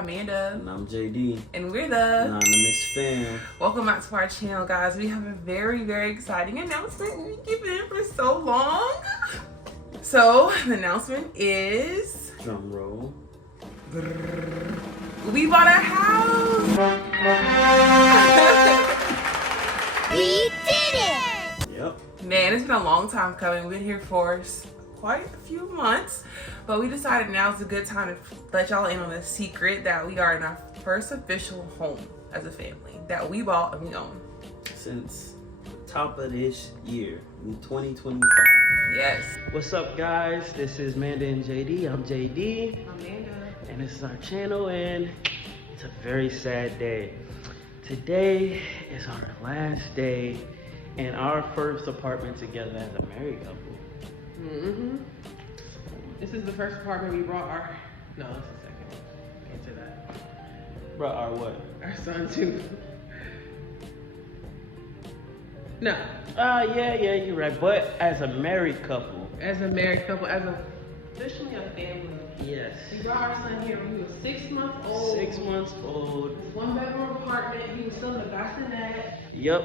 Amanda. And I'm JD. And we're the Anonymous Fan. Welcome back to our channel, guys. We have a very, very exciting announcement we've given for so long. So, the announcement is... Drum roll. We bought a house! We did it! Yep. Man, it's been a long time coming. We've been here for quite a few months, but we decided now's a good time to let y'all in on a secret that we are in our first official home as a family that we bought and we own. Since the top of this year, in 2025. Yes. What's up, guys? This is Amanda and JD. I'm JD. Amanda. And this is our channel, and it's a very sad day. Today is our last day in our first apartment together as a married couple. Mm-hmm. This is the first apartment we brought our... No, it's the second one. Can't say that. Brought our what? Our son too. No. Yeah, you're right. But as a married couple. As a married couple, as officially a family. Yes. We brought our son here when he was 6 months old. 6 months old. This 1-bedroom apartment. He was still in the bassinet. Yep.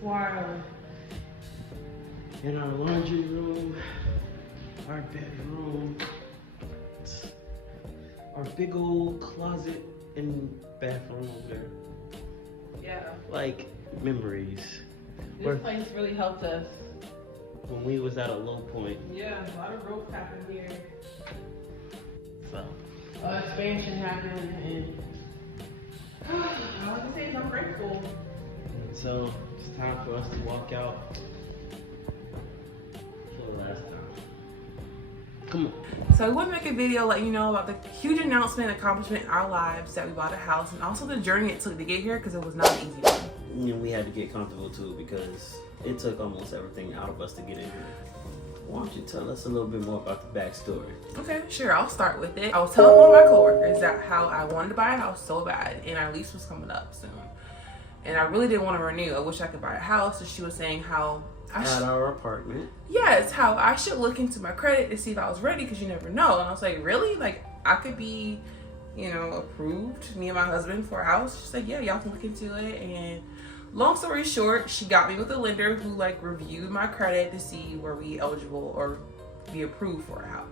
Wild. In our laundry room, our bedroom, our big old closet and bathroom over there. Yeah. Like memories. This place really helped us. When we was at a low point. Yeah, a lot of growth happened here. So. Expansion happened, and all I can say is I'm grateful. And so it's time for us to walk out for the last time. Come on. So we want to make a video letting you know about the huge announcement and accomplishment in our lives that we bought a house, and also the journey it took to get here, because it was not an easy one. And we had to get comfortable too, because it took almost everything out of us to get in here. Why don't you tell us a little bit more about the backstory? Okay, sure, I'll start with it. I was telling one of my coworkers that how I wanted to buy a house so bad, and our lease was coming up soon. And I really didn't want to renew. I wish I could buy a house. And she was saying how at our apartment. Yes, how I should look into my credit to see if I was ready, because you never know. And I was like, really? Like, I could be, approved, me and my husband, for a house? She's like, yeah, y'all can look into it. And long story short, she got me with a lender who reviewed my credit to see were we eligible or be approved for a house.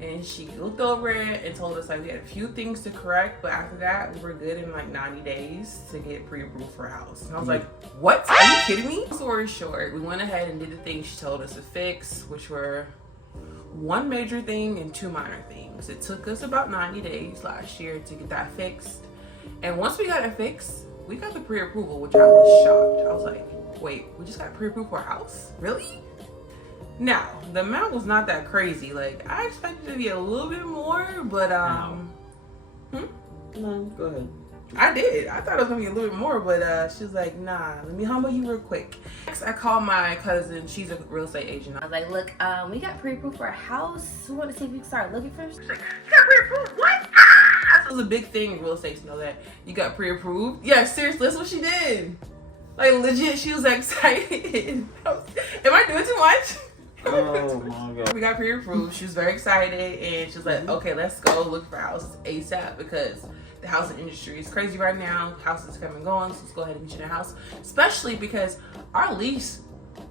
And she looked over it and told us we had a few things to correct, but after that we were good in 90 days to get pre-approved for a house. And I was like, what? Are you kidding me? Long story short, we went ahead and did the things she told us to fix, which were one major thing and 2 minor things. It took us about 90 days last year to get that fixed. And once we got it fixed, we got the pre-approval, which I was shocked. I was like, wait, we just got pre-approved for a house? Really? Now, the amount was not that crazy. I expected it to be a little bit more, but No, go ahead. I did. I thought it was gonna be a little bit more, but she was like, nah, let me humble you real quick. Next, I called my cousin. She's a real estate agent. I was like, look, we got pre-approved for a house. We want to see if we can start looking for. She's like, you got pre-approved? What? Ah! It was a big thing in real estate to know that you got pre-approved. Yeah, seriously, that's what she did. Legit, she was excited. Am I doing too much? Oh my god. We got pre-approved. She was very excited, and she was like, okay, let's go look for houses ASAP, because the housing industry is crazy right now. Houses come and going, so let's go ahead and get you in a house. Especially because our lease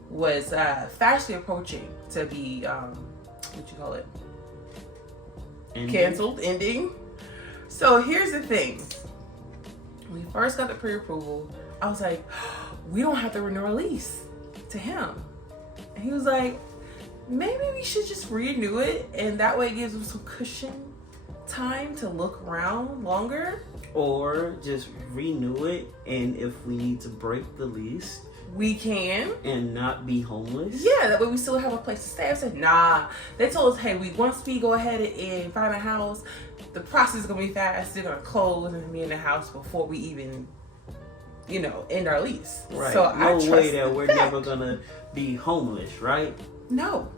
was fastly approaching to be, canceled, ending. So here's the thing. When we first got the pre-approval, I was like, we don't have to renew our lease to him. And he was like, maybe we should just renew it, and that way it gives us some cushion time to look around longer. Or just renew it, and if we need to break the lease, we can. And not be homeless. Yeah, that way we still have a place to stay. I said, nah. They told us, hey, once we go ahead and find a house, the process is gonna be fast. They're gonna close and be in the house before we even, end our lease. Right. So no way that we're never gonna be homeless, right? No.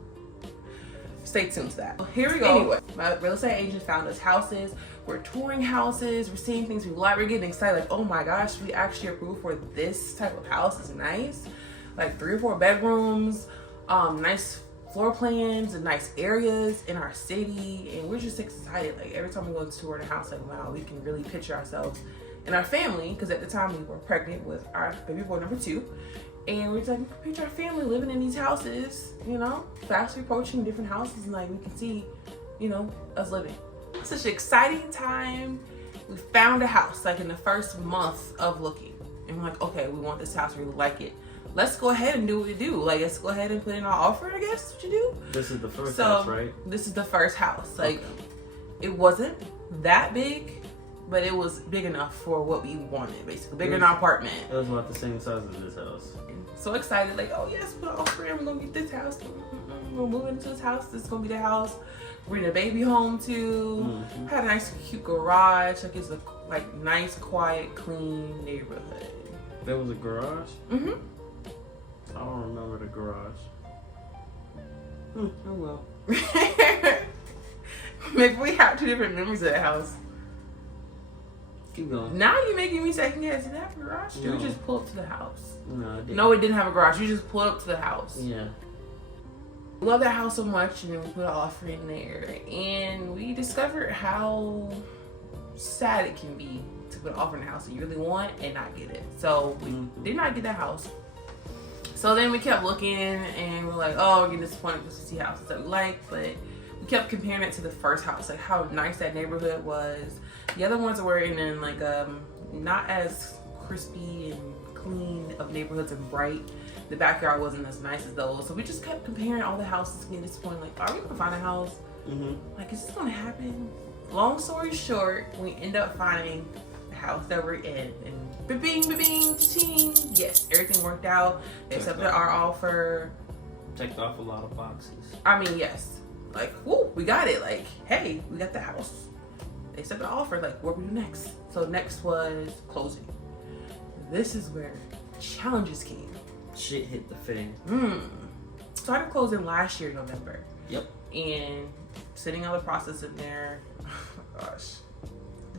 Stay tuned to that. Here we go. Anyway, my real estate agent found us houses. We're touring houses. We're seeing things we like. We're getting excited. Oh my gosh, we actually approved for this type of house. It's nice. 3 or 4 bedrooms, nice floor plans and nice areas in our city, and we're just excited. Like every time we go tour the house, like wow, we can really picture ourselves and our family, because at the time we were pregnant with our baby boy number 2, and we're just like, we can picture our family living in these houses, you know, fast approaching different houses, and like we can see, you know, us living. It's such an exciting time. We found a house like in the first month of looking, and we're like, okay, we want this house, we really like it. Let's go ahead and do what we do. Like, let's go ahead and put in our offer, I guess, what you do. This is the first house, right? This is the first house. Like, it wasn't that big, but it was big enough for what we wanted, basically. Bigger than our apartment. It was about the same size as this house. So excited, like, oh yes, put an offer in, we're gonna get this house. We're moving into this house. This is gonna be the house. We're in a baby home too. Had a nice, cute garage. Like, it's a nice, quiet, clean neighborhood. There was a garage? I don't remember the garage. Oh well. Maybe we have 2 different memories of the house. Keep going. Now you're making me second guess. Did it have a garage? No. You just pull up to the house. No, it didn't. No, it didn't have a garage. You just pulled up to the house. Yeah. Love that house so much, and we put an offer in there, and we discovered how sad it can be to put an offer in a house that you really want and not get it. So we did not get that house. So then we kept looking, and we're like, oh, we're getting disappointed because we see houses that we like, but we kept comparing it to the first house, like how nice that neighborhood was. The other ones were in like not as crispy and clean of neighborhoods and bright. The backyard wasn't as nice as those. So we just kept comparing all the houses, getting disappointed. Like, are we gonna find a house? Like, is this gonna happen? Long story short, we end up finding the house that we're in, and ba-bing, ba-bing, cha-ching. Yes, everything worked out. They accepted our offer. Checked off a lot of boxes. I mean, yes. Like, whoo, we got it. Like, hey, we got the house. They accepted the offer. Like, what we do next? So next was closing. This is where challenges came. Shit hit the fan. Started closing last year, November. Yep. And sitting on the process in there, oh gosh.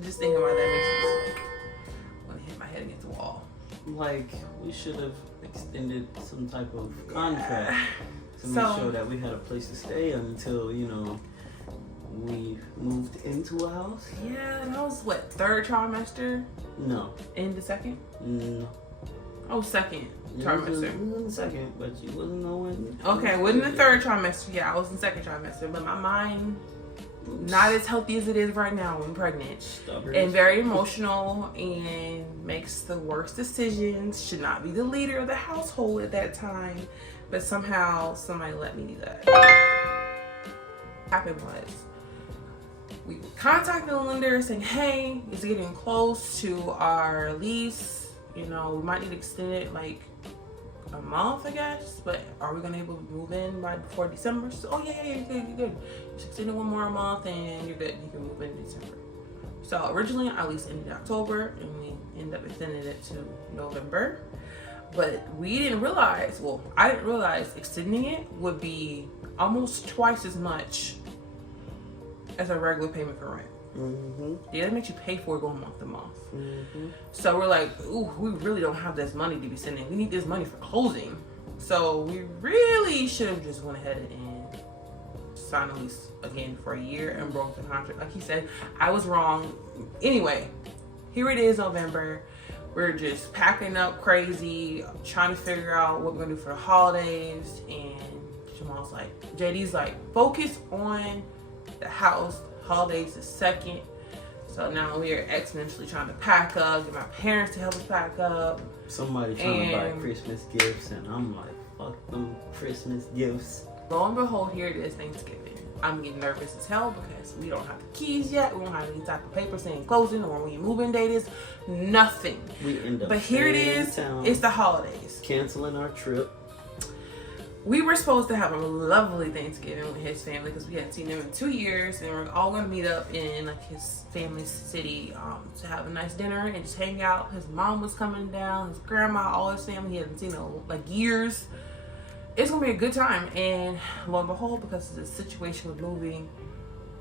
Just thinking about that makes me like want to hit my head against the wall. Like, we should have extended some type of contract to make sure that we had a place to stay until, you know, we moved into a house. Yeah, that was what, 3rd trimester? No. In the 2nd? No. Oh, 2nd trimester. It was in the 2nd, but you wasn't knowing. Okay, wasn't the 3rd trimester. Yeah, I was in 2nd trimester, but my mind not as healthy as it is right now when pregnant. Stubborn. And very emotional, and makes the worst decisions. Should not be the leader of the household at that time, but somehow somebody let me do that. What happened was, we contacted the lender saying, hey, it's getting close to our lease. You know, we might need to extend it like a month, I guess, but are we gonna be able to move in by before December? So, oh yeah, you're good. Just extend it one more month and you're good. You can move in December. So originally our lease ended in October, and we ended up extending it to November. But we didn't realize, well, I didn't realize extending it would be almost twice as much as a regular payment for rent. Yeah, that makes you pay for it going month to month. So we're like, ooh, we really don't have this money to be sending. We need this money for closing. So we really should have just went ahead and signed a lease again for a year and broke the contract. Like he said, I was wrong. Anyway, here it is, November. We're just packing up crazy, trying to figure out what we're gonna do for the holidays. And Jamal's like, JD's like, focus on the house. Holidays is second. So now we are exponentially trying to pack up, get my parents to help us pack up. Somebody trying to buy Christmas gifts, and I'm like, fuck them Christmas gifts. Lo and behold, here it is, Thanksgiving. I'm getting nervous as hell because we don't have the keys yet. We don't have any type of paper saying closing or when your moving date is. Nothing. We end up but here it is. It's the holidays. Canceling our trip. We were supposed to have a lovely Thanksgiving with his family because we hadn't seen them in 2 years, and we're all going to meet up in like his family's city to have a nice dinner and just hang out. His mom was coming down, his grandma, all his family. He hadn't seen in like years. It's going to be a good time, and lo and behold, because of the situation with moving,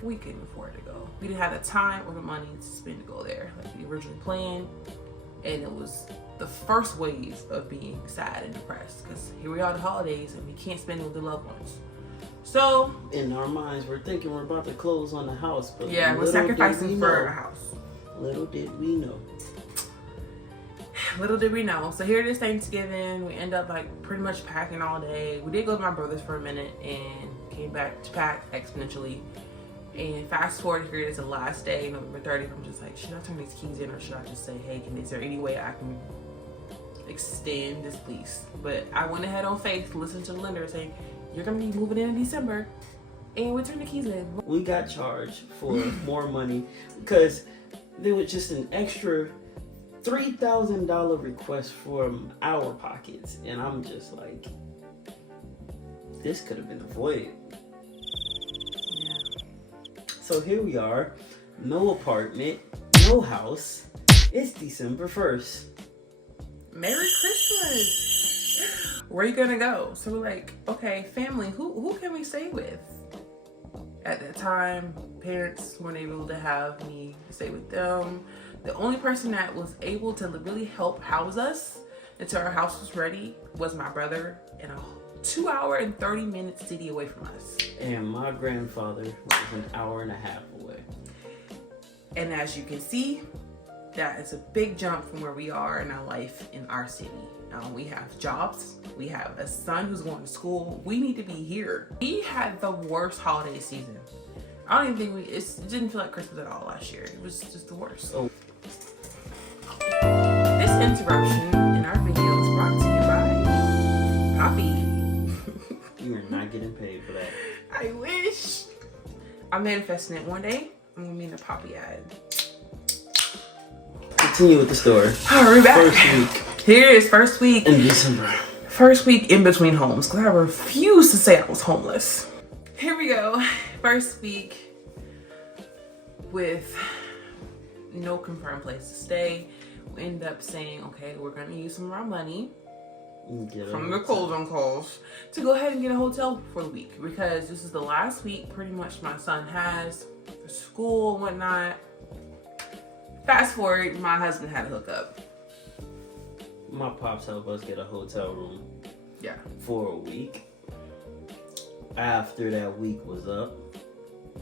we couldn't afford to go. We didn't have the time or the money to spend to go there like we originally planned, and it was the first wave of being sad and depressed because here we are the holidays and we can't spend it with the loved ones. So in our minds, we're thinking we're about to close on the house, but yeah, we're sacrificing for a house. Little did we know. Little did we know. So here it is, Thanksgiving. We end up like pretty much packing all day. We did go to my brother's for a minute and came back to pack exponentially. And fast forward, here it is the last day, November 30th. I'm just like, should I turn these keys in or should I just say, hey, is there any way I can extend this lease? But I went ahead on faith, listened to the lender saying, you're gonna be moving in December, and we turned the keys in. We got charged for more money because there was just an extra $3,000 request from our pockets, and I'm just like, this could have been avoided. Yeah. So here we are, no apartment, no house. It's December 1st. Merry Christmas. Where are you gonna go? So we're like, okay, family, who can we stay with? At that time, parents weren't able to have me stay with them. The only person that was able to really help house us until our house was ready was my brother, in a 2-hour and 30-minute city away from us. And my grandfather was an hour and a half away. And as you can see, that is a big jump from where we are in our life in our city. We have jobs. We have a son who's going to school. We need to be here. We had the worst holiday season. I don't even think it didn't feel like Christmas at all last year. It was just the worst. Oh. This interruption in our video is brought to you by Poppy. You are not getting paid for that. I wish. I'm manifesting it one day. I'm gonna be in a Poppy ad. Continue with the story. We're back. First week Here it is, first week in December. First week in between homes, because I refuse to say I was homeless. Here we go. First week with no confirmed place to stay. We end up saying, okay, we're gonna use some of our money from the calls to go ahead and get a hotel for the week, because this is the last week pretty much my son has for school and whatnot. Fast forward, my husband had a hookup. My pops helped us get a hotel room. Yeah. For a week. After that week was up.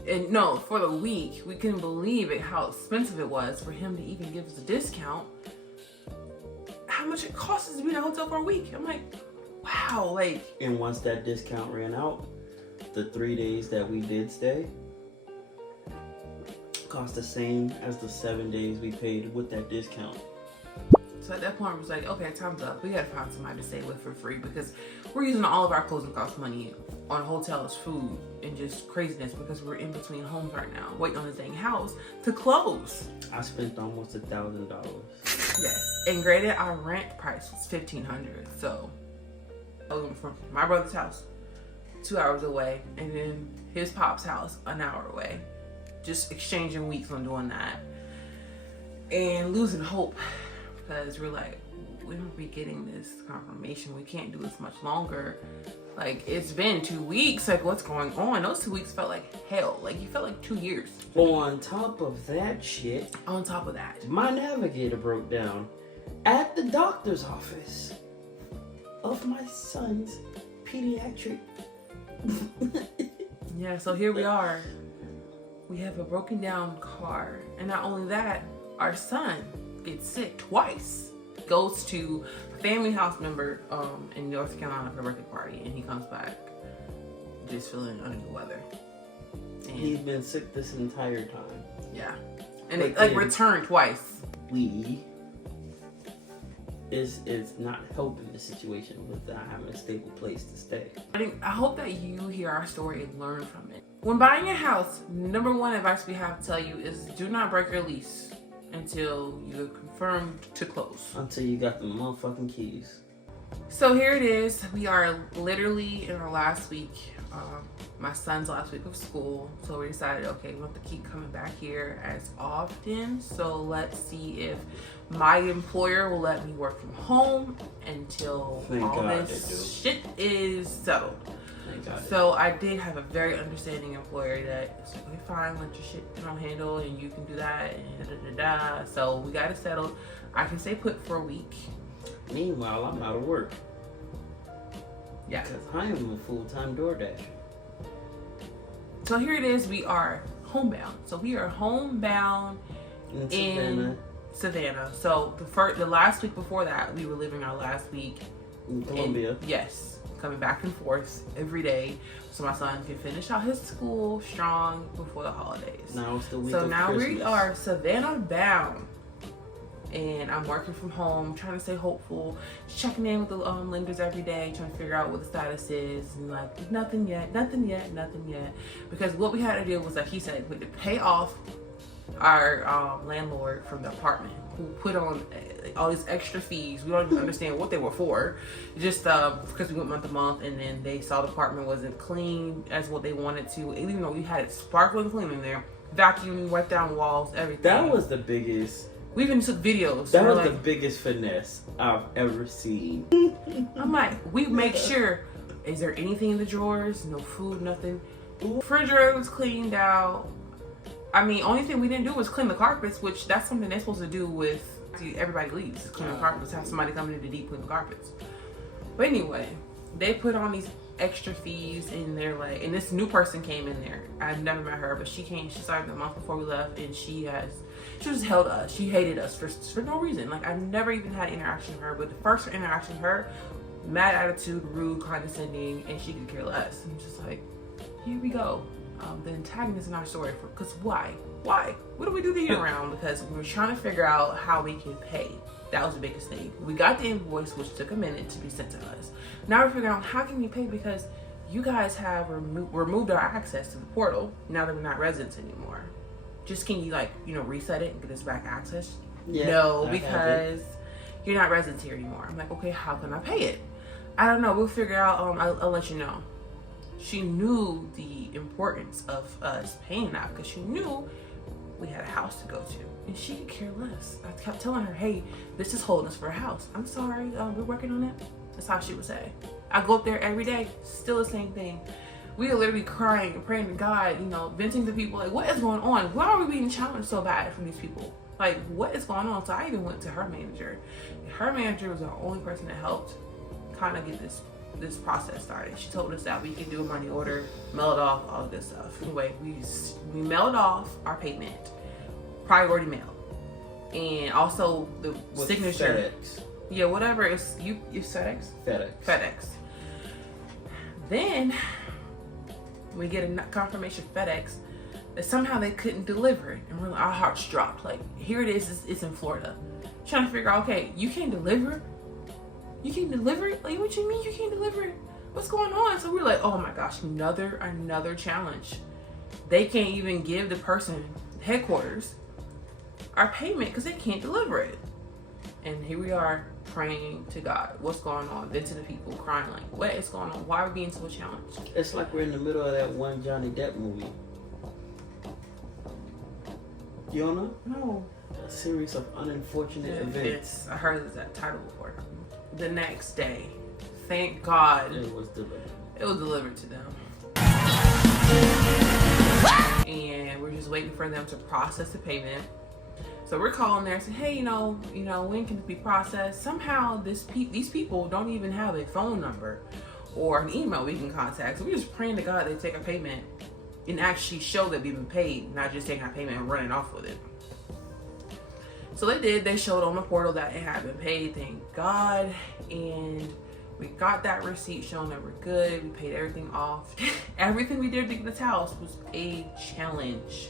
And no, for the week, we couldn't believe it, how expensive it was for him to even give us a discount. How much it costs us to be in a hotel for a week. I'm like, wow, like. And once that discount ran out, the 3 days that we did stay cost the same as the 7 days we paid with that discount. So at that point, it was like, okay, time's up. We gotta find somebody to stay with for free, because we're using all of our closing cost money on hotels, food, and just craziness, because we're in between homes right now, waiting on this dang house to close. I spent almost $1,000. Yes, and granted, our rent price was $1,500. So I went from my brother's house 2 hours away, and then his pop's house an hour away. Just exchanging weeks on doing that, and losing hope. Because we're like, we don't be getting this confirmation. We can't do this much longer. Like, it's been 2 weeks. Like, what's going on? Those 2 weeks felt like hell. Like, you felt like 2 years. On top of that shit, On top of that, my navigator broke down at the doctor's office of my son's pediatric. yeah, so here we are. We have a broken down car. And not only that, our son gets sick twice. Goes to a family house member in North Carolina for a birthday party, and he comes back just feeling under the weather. And He's been sick this entire time. yeah, and But it like then- returned twice. Is not helping the situation with not having a stable place to stay. I hope that you hear our story and learn from it. When buying a house, number one advice we have to tell you is do not break your lease until you're confirmed to close. Until you got the motherfucking keys. So here it is. We are literally in our last week, my son's last week of school. So we decided, okay, we don't have to keep coming back here as often. So let's see if my employer will let me work from home until Thank all God this shit is settled. Thank God. So I did have a very understanding employer that was like, okay, fine, let your shit handle, and you can do that, and da. So we got it settled. I can stay put for a week. Meanwhile, I'm out of work. Yeah. Because I am a full-time DoorDasher. So here it is. We are homebound. So we are homebound in Savannah. So the last week before that, we were living our last week in Columbia. Yes, coming back and forth every day, so my son can finish out his school strong before the holidays. Now it's the week so of now Christmas. we are Savannah bound, and I'm working from home, trying to stay hopeful, just checking in with the lenders every day, trying to figure out what the status is, and like nothing yet, because what we had to do was, like he said, we had to pay off our landlord from the apartment, who put on all these extra fees. We don't even understand what they were for, just because we went month to month, and then they saw the apartment wasn't clean as what they wanted to, even though we had it sparkling clean in there, vacuuming, wiped down walls, everything. That was the biggest. We even took videos. That was the biggest finesse I've ever seen. I'm like, we make sure, is there anything in the drawers? No food, nothing. Refrigerator was cleaned out. I mean, only thing we didn't do was clean the carpets, which that's something they're supposed to do with everybody leaves. Clean the carpets, have somebody come in to deep clean the carpets. But anyway, they put on these extra fees, and they're like, and this new person came in there. I've never met her, but she started the month before we left, and she just held us. She hated us for no reason. Like, I've never even had interaction with her, but the first interaction with her, mad attitude, rude, condescending, and she could care less. I'm just like, here we go. The antagonist in our story, because why? What do we do to get around? Because we were trying to figure out how we can pay. That was the biggest thing. We got the invoice, which took a minute to be sent to us. Now we're figuring out how can we pay, because you guys have removed our access to the portal now that we're not residents anymore. Just can you reset it and get us back access? Yeah, no, because you're not residents here anymore. I'm like, okay, how can I pay it? I don't know. We'll figure out. I'll let you know. She knew the importance of us paying that, because she knew we had a house to go to, and she could care less. I kept telling her, hey, this is holding us for a house. I'm sorry, we're working on it. That's how she would say. I go up there every day, still the same thing. We are literally crying and praying to God, venting to people, like, what is going on? Why are we being challenged so bad from these people? Like, what is going on? So I even went to her manager. Her manager was the only person that helped kind of get this process started. She told us that we could do a money order, mail it off, all good stuff. Anyway, we mailed off our payment, priority mail, and also the signature. FedEx. Yeah, whatever. It's FedEx. FedEx. Then we get a confirmation FedEx that somehow they couldn't deliver it, and our hearts dropped. Like, here it is. It's in Florida. Trying to figure out, okay, you can't deliver. You can't deliver it? Like, what you mean you can't deliver it? What's going on? So we're like, oh my gosh, another challenge. They can't even give the person headquarters our payment because they can't deliver it. And here we are praying to God. What's going on? Then to the people crying like, what is going on? Why are we being so challenged? It's like we're in the middle of that one Johnny Depp movie. You don't know? No. A series of unfortunate events. I heard that title before. The next day, thank God, it was delivered. It was delivered to them. And we're just waiting for them to process the payment. So we're calling there and saying, hey, when can it be processed? Somehow these people don't even have a phone number or an email we can contact. So we're just praying to God they take our payment and actually show that we've been paid, not just taking our payment and running off with it. So they did. They showed on the portal that it had been paid, thank God. And we got that receipt showing that we're good. We paid everything off. Everything we did to get this house was a challenge.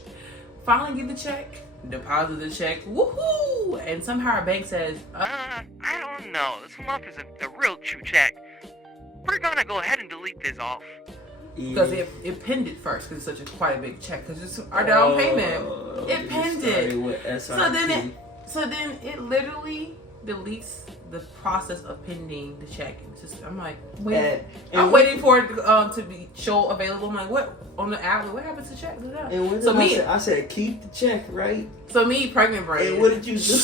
Finally get the check, deposit the check, woohoo! And somehow our bank says, I don't know. This month isn't the real true check. We're gonna go ahead and delete this off. Because it pinned it first, because it's quite a big check, because it's our down payment. It pinned it. So then it literally deletes the process of pending the check. It's just, I'm like, I'm waiting for it to be show available. I'm like, what on the app? What happens to check? I said keep the check, right? So me, pregnant brain. And what did you do?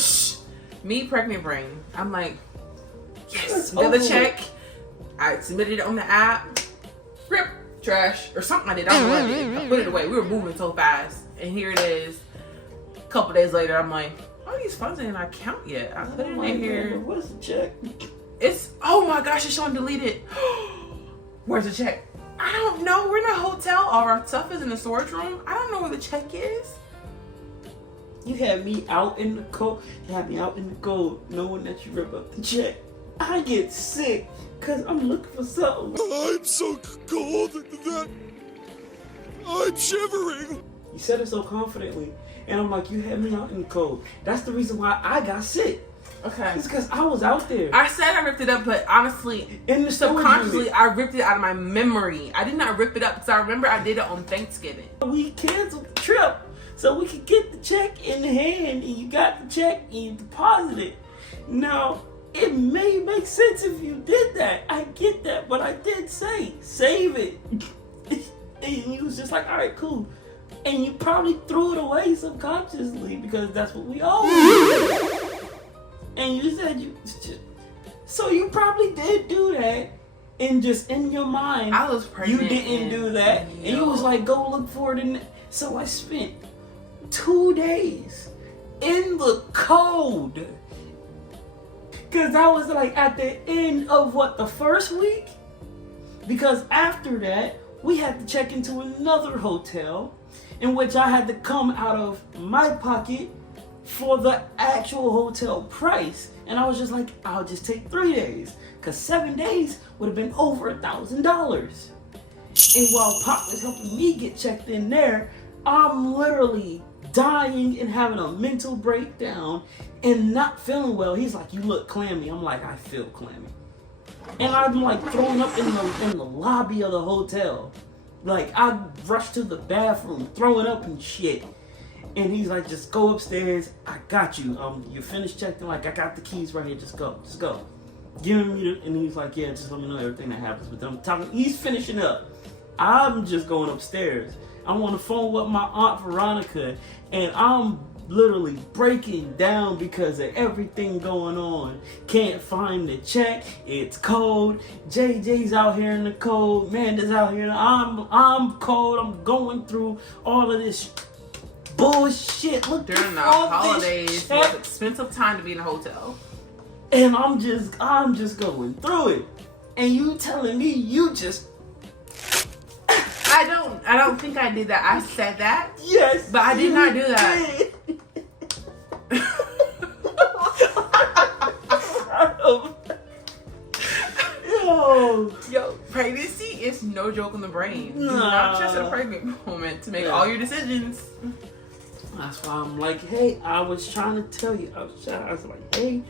Me, pregnant brain. I'm like, yes, get the check. I submitted it on the app. Rip, trash, or something I did. I don't know what I did. I put it away. We were moving so fast, and here it is. A couple days later, I'm like, all these funds ain't in our account yet. I put it in here. What is the check? Oh my gosh, it's showing deleted. Where's the check? I don't know. We're in a hotel. all of our stuff is in the storage room. I don't know where the check is. You had me out in the cold. You had me out in the cold, knowing that you rip up the check. I get sick because I'm looking for something. I'm so cold that I'm shivering. You said it so confidently, and I'm like, you had me out in the cold. That's the reason why I got sick. Okay. It's because I was out there. I said I ripped it up, but honestly, In the storage subconsciously, unit. I ripped it out of my memory. I did not rip it up because I remember I did it on Thanksgiving. We canceled the trip so we could get the check in the hand, and you got the check and you deposited it. Now, it may make sense if you did that. I get that, but I did say, save it. And you was just like, all right, cool. And you probably threw it away subconsciously because that's what we owe. And you said so you probably did do that. And just in your mind, I was pregnant. you didn't do that. And you was like, go look for it. So I spent 2 days in the cold. Because I was like at the end of the first week? Because after that, we had to check into another hotel in which I had to come out of my pocket for the actual hotel price. And I was just like, I'll just take 3 days. Because 7 days would have been over $1,000. And while Pop was helping me get checked in there, I'm literally dying and having a mental breakdown and not feeling well. He's like, you look clammy. I'm like, I feel clammy. And I'm like throwing up in the lobby of the hotel. Like, I rushed to the bathroom, throwing up and shit. And he's like, just go upstairs. I got you. You finished checking. Like, I got the keys right here. Just go. Giving me and he's like, yeah, just let me know everything that happens. But I'm talking. He's finishing up. I'm just going upstairs. I'm on the phone with my Aunt Veronica, and I'm literally breaking down because of everything going on. Can't find the check. It's cold. JJ's out here in the cold. Amanda's out here. I'm cold. I'm going through all of this bullshit. Look, During the holidays, it was expensive time to be in a hotel. And I'm just going through it. And you telling me you just I don't think I did that. I said that. Yes. But I did not do that. Did. Yo, pregnancy is no joke on the brain. Do not trust a pregnant woman to make all your decisions. That's why I'm like, hey, I was trying to tell you. I was like, hey,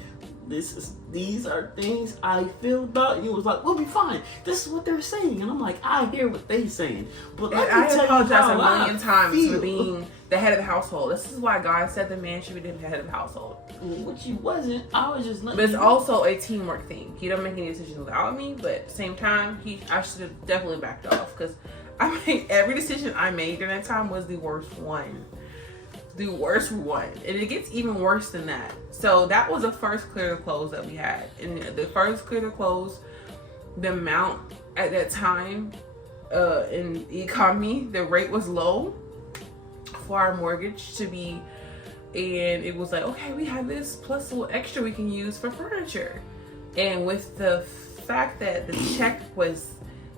these are things I feel about. And you was like, we'll be fine. This is what they're saying. And I'm like, I hear what they're saying. But let me tell apologize you a million times for feel. being the head of the household. This is why God said the man should be the head of the household. Which you wasn't. I was just letting But it's you also a teamwork thing. He don't make any decisions without me, but at the same time, I should have definitely backed off because I made every decision I made during that time was the worst one. The worst one. And it gets even worse than that. So that was the first clear to close that we had. And the first clear to close, the amount at that time in the economy, the rate was low for our mortgage to be, and it was like, okay, we have this plus a little extra we can use for furniture. And with the fact that the check was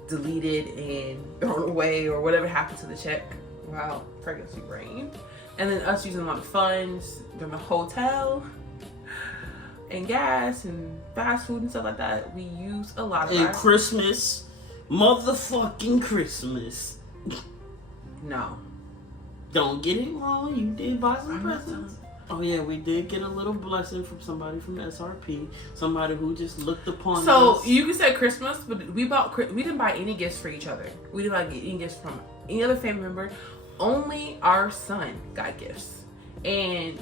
deleted and thrown away or whatever happened to the check, wow, pregnancy brain. And then us using a lot of funds from the hotel and gas and fast food and stuff like that, we use a lot of And Christmas, motherfucking Christmas. No. Don't get it wrong. You did buy some presents. Oh yeah, we did get a little blessing from somebody from SRP. Somebody who just looked upon us. So you can say Christmas, but we didn't buy any gifts for each other. We didn't buy any gifts from any other family member. Only our son got gifts. And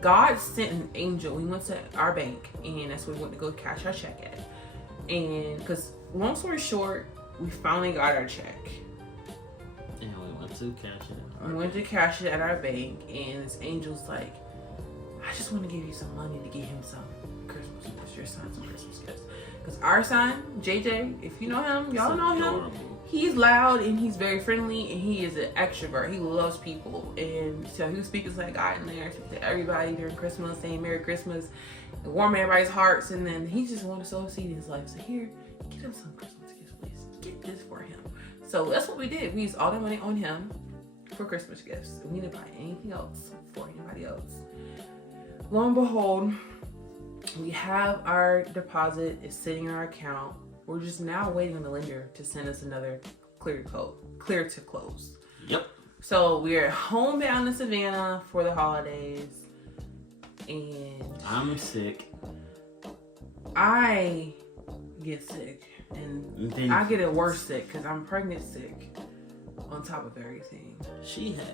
God sent an angel. We went to our bank, and that's where we went to go cash our check at. And because long story short, we finally got our check. And we went to cash it. We went to cash it at our bank, and this angel's like, I just want to give you some money to get him some Christmas gifts, your son some Christmas gifts. Because our son, JJ, if you know him, y'all know him. He's loud and he's very friendly and he is an extrovert. He loves people. And so he was speaking to that guy in there, speaking to everybody during Christmas, saying Merry Christmas, warming everybody's hearts. And then he just wanted to sow a seed in his life. So here, get him some Christmas gifts, please. Get this for him. So that's what we did. We used all the money on him for Christmas gifts. We didn't buy anything else for anybody else. Lo and behold, we have our deposit. It's sitting in our account. We're just now waiting on the lender to send us another clear to close. Yep. So we're homebound in Savannah for the holidays, and I'm sick. I get sick, and I get it worse sick because I'm pregnant sick on top of everything.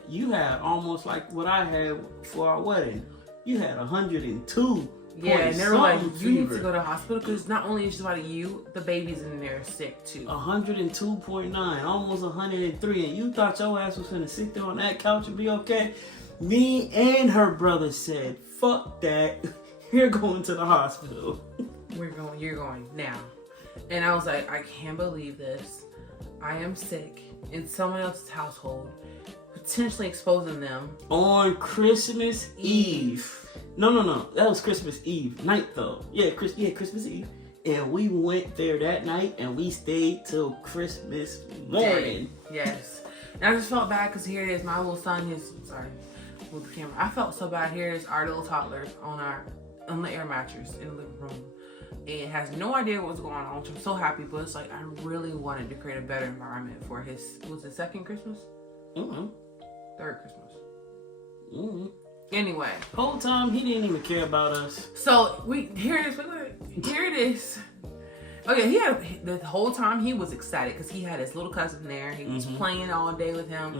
You had almost like what I had for our wedding. You had 102. Yeah, and they were like, you fever. need to go to the hospital because not only is just about you, the baby's in there sick too. 102.9, almost 103, and you thought your ass was gonna sit there on that couch and be okay? Me and her brother said, fuck that. You're going to the hospital. You're going now. And I was like, I can't believe this. I am sick in someone else's household, potentially exposing them. On Christmas Eve. No. That was Christmas Eve night though. Yeah, Christmas Eve. And we went there that night and we stayed till Christmas morning. Yes. And I just felt bad because here it is. My little son is, sorry, with the camera. I felt so bad. Here is our little toddler on the air mattress in the living room. And has no idea what's going on, which I'm so happy. But it's like, I really wanted to create a better environment for was it second Christmas? Mm-hmm. Third Christmas. Mm-hmm. Anyway, Whole time he didn't even care about us. so here it is. Okay, the whole time he was excited because he had his little cousin there. He was playing all day with him.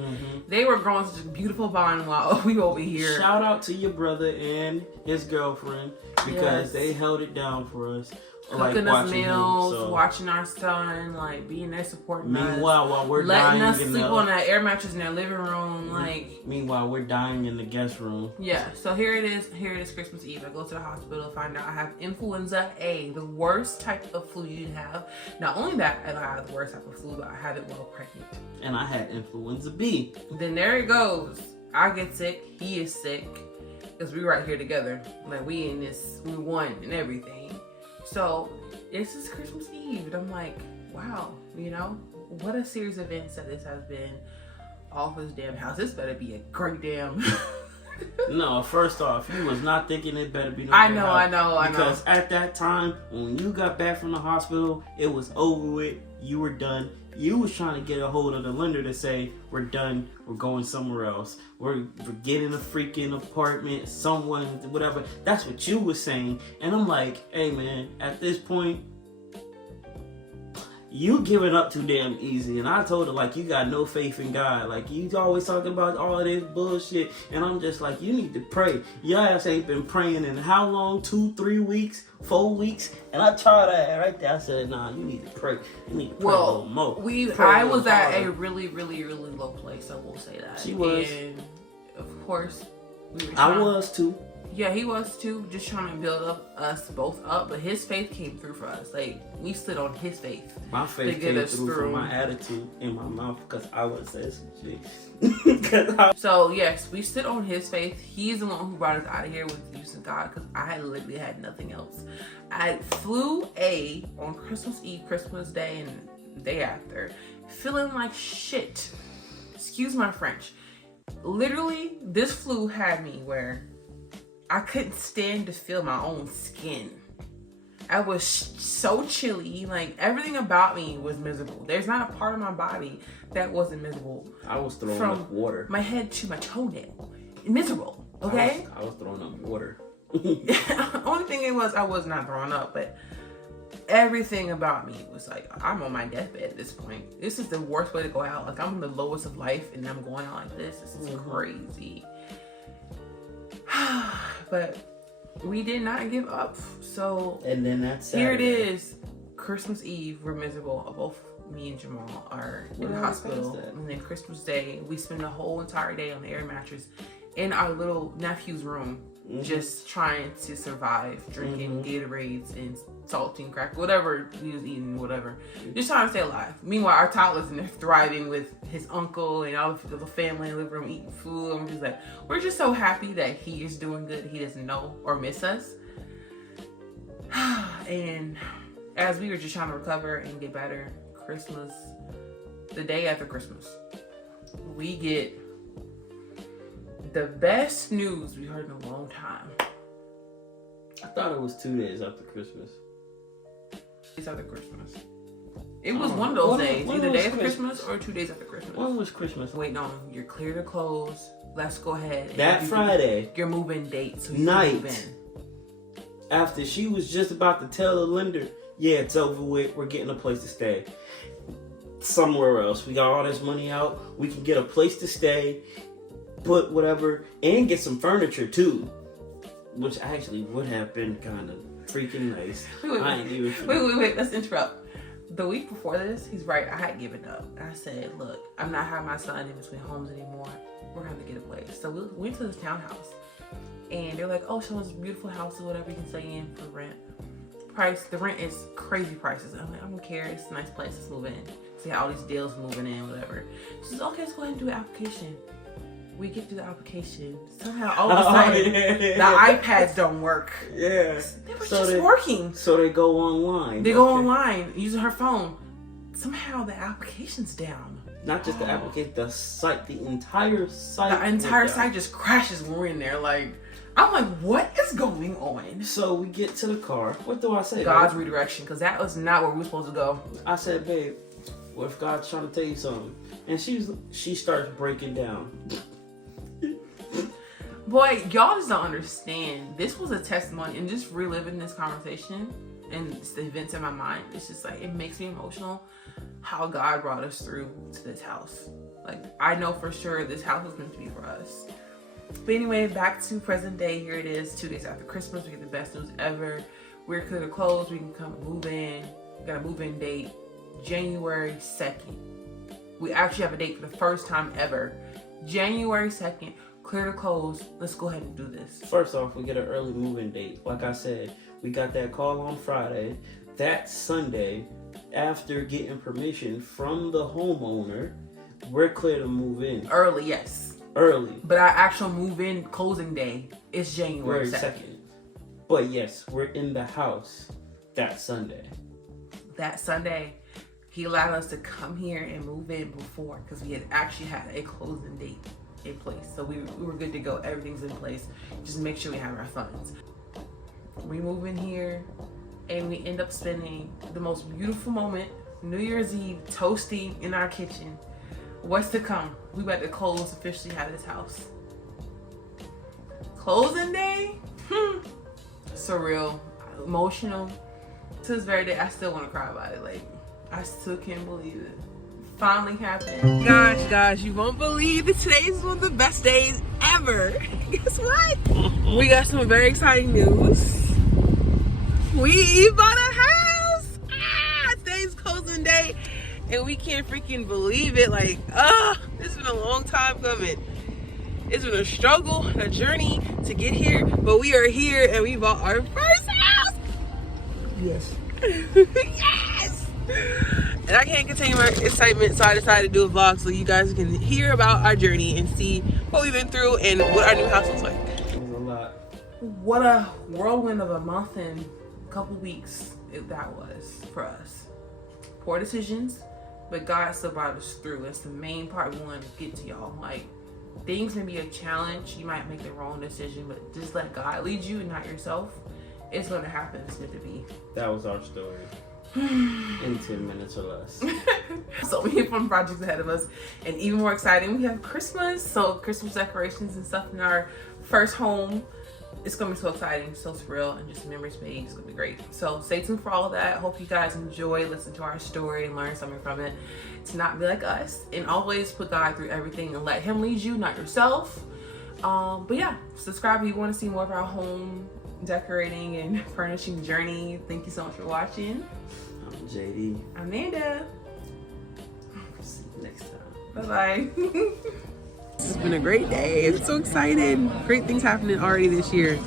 They were growing such a beautiful bond while we over here. Shout out to your brother and his girlfriend because they held it down for us. Cooking us meals, watching our son, like being there supporting us. Meanwhile, while we're letting dying us sleep on that air mattress in their living room, like. Meanwhile, we're dying in the guest room. Yeah. So here it is. Here it is. Christmas Eve. I go to the hospital, find out I have influenza A, the worst type of flu you can have. Not only that, I have the worst type of flu, but I have it while pregnant. And I had influenza B. Then there it goes. I get sick. He is sick. Because we right here together. Like we won and everything. So this is Christmas Eve. And I'm like, wow, what a series of events that this has been all for this damn house. This better be a great damn. No, first off, you was not thinking it better be no I know. Because at that time, when you got back from the hospital, it was over with. You were done. You was trying to get a hold of the lender to say, we're done. We're going somewhere else. We're getting a freaking apartment, someone, whatever. That's what you was saying. And I'm like, hey man, at this point, you giving up too damn easy. And I told her, like, you got no faith in God. Like, you always talking about all of this bullshit. And I'm just like, you need to pray. Your ass ain't been praying in how long? 2, 3 weeks? 4 weeks? And I tried that right there. I said, nah, you need to pray. You need to pray a little more. I was at a really, really, really low place. I will say that. She was. And, of course, I was too. Yeah, he was too, just trying to build us both up, but his faith came through for us. Like, we stood on his faith. My faith came through for my attitude in my mouth because I was saying some shit. So, yes, we stood on his faith. He's the one who brought us out of here with using God because I literally had nothing else. I flew on Christmas Eve, Christmas Day, and day after, feeling like shit. Excuse my French. Literally, this flu had me where I couldn't stand to feel my own skin. I was so chilly. Like, everything about me was miserable. There's not a part of my body that wasn't miserable. I was throwing up water. My head to my toenail. Miserable. Okay? I was throwing up water. Only thing it was, I was not throwing up, but everything about me was like, I'm on my deathbed at this point. This is the worst way to go out. Like, I'm in the lowest of life and I'm going out like this. This is crazy. But we did not give up. So and then that's here it is. Christmas Eve, we're miserable. Both me and Jamal are in the hospital. And then Christmas Day, we spend the whole entire day on the air mattress in our little nephew's room, just trying to survive, drinking Gatorades and saltine crack, whatever he was eating, whatever. Just trying to stay alive. Meanwhile, our toddler's in there thriving with his uncle and all the family in the living room eating food. And we're just like, we're just so happy that he is doing good. He doesn't know or miss us. And as we were just trying to recover and get better, the day after Christmas, we get the best news we heard in a long time. I thought it was 2 days after Christmas. Days after Christmas. It was one of those days. Either day after Christmas or 2 days after Christmas. When was Christmas? Waiting on you're clear to close. Let's go ahead. That Friday. Your move-in date. So you night. can move in. After she was just about to tell the lender, yeah, it's over with. We're getting a place to stay. Somewhere else. We got all this money out. We can get a place to stay. Put whatever. And get some furniture too. Which actually would have been kind of freaking nice. Wait. Let's interrupt. The week before this, he's right. I had given up. I said, look, I'm not having my son in between homes anymore. We're going to get a place. So we went to this townhouse. And they're like, oh, show us beautiful houses, whatever you can stay in for rent. The rent is crazy prices. I'm like, I don't care. It's a nice place. Let's move in. See how all these deals moving in, whatever. She says, okay, let's go ahead and do an application. We get through the application. Somehow, all of a sudden, the iPads don't work. Yeah. They were just working. So they go online. They go online using her phone. Somehow the application's down. Not just the application, the site, the entire site. The entire site just crashes when we're in there. Like, I'm like, what is going on? So we get to the car. What do I say? God's redirection, because that was not where we were supposed to go. I said, babe, what if God's trying to tell you something? And she starts breaking down. Boy, y'all just don't understand. This was a testimony, and just reliving this conversation and the events in my mind, it's just like, it makes me emotional how God brought us through to this house. Like, I know for sure this house was meant to be for us. But anyway, back to present day. Here it is, 2 days after Christmas. We get the best news ever. We're clear to close. We can come move in. We got a move-in date, January 2nd. We actually have a date for the first time ever. January 2nd. Clear to close. Let's go ahead and do this. First off, we get an early move-in date. Like I said, we got that call on Friday. That Sunday, after getting permission from the homeowner, we're clear to move in. Early, yes. Early. But our actual move-in closing day is January 2nd. But yes, we're in the house that Sunday. That Sunday, he allowed us to come here and move in before, because we had actually had a closing date in place. So we were good to go. Everything's in place. Just make sure we have our funds. We move in here and we end up spending the most beautiful moment, New Year's Eve, toasting in our kitchen. What's to come? We about to close officially out of this house. Closing day? Surreal, emotional. To this very day, I still want to cry about it. Like, I still can't believe it. Finally happened. Gosh, you won't believe that today is one of the best days ever. Guess what? We got some very exciting news. We bought a house. Today's closing day, and we can't freaking believe it. Like, it's been a long time coming. It's been a struggle, a journey to get here, but we are here, and we bought our first house. Yes. Yes. And I can't contain my excitement, so I decided to do a vlog so you guys can hear about our journey and see what we've been through and what our new house looks like. It was a lot. What a whirlwind of a month and a couple weeks that was for us. Poor decisions, but God still brought us through. That's the main part we wanted to get to y'all. Like, things can be a challenge. You might make the wrong decision, but just let God lead you and not yourself. It's going to happen. It's meant to be. That was our story. In 10 minutes or less. So we have fun projects ahead of us, and even more exciting, we have Christmas. So Christmas decorations and stuff in our first home. It's gonna be so exciting, so surreal, and just memories made. It's gonna be great. So stay tuned for all of that. Hope you guys enjoy, listen to our story, and learn something from it. To not be like us, and always put God through everything and let Him lead you, not yourself. But yeah, subscribe if you want to see more of our home decorating and furnishing journey. Thank you so much for watching. I'm JD. I'm Amanda. See you next time. Bye-bye. It's been a great day. I'm so excited. Great things happening already this year.